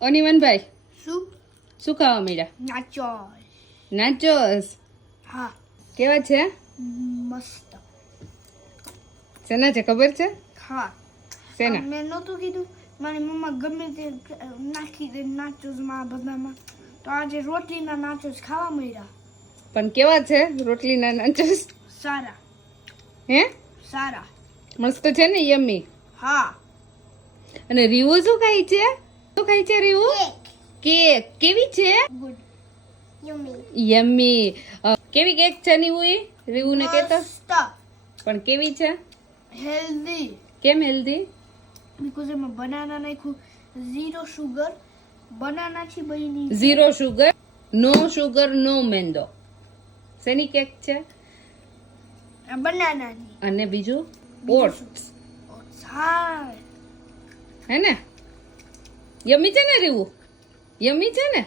અનિવનભાઈ શું? શું ખાવા મળ્યા? નાચો નાચોસ? હા. કેવા છે? મસ્ત. શેના છે? ખબર છે? હા. શેના? મેં નહોતું કીધું. મારી મમ્મા ગમે તે નાખી દે નાચોસમાં બધામાં. તો આજે રોટલીના નાચોસ ખાવા મળ્યા. પણ કેવા છે રોટલીના નાચોસ? સારા. હે? સારા. મસ્ત છે ને યમ્મી હા. અને રીવો શું ખાય છે? શું ખાય છે રીવો કેક. કેવી છે? યમી યમ્મી કેવી કેક છે નીવું રીવું ને કેતો? પણ કેવી છે? હેલ્ધી કેમ હેલ્ધી બીકોઝ એમાં બનાના નાખ્યું. ઝીરો શુગર બનાનાથી બની zero sugar no sugar no મેંદો શેની કેક છે? બનાનાની અને બીજું? ઓટ્સ હા. હે ને? યમ્મી છે ને રીવું? યમ્મી છે ને?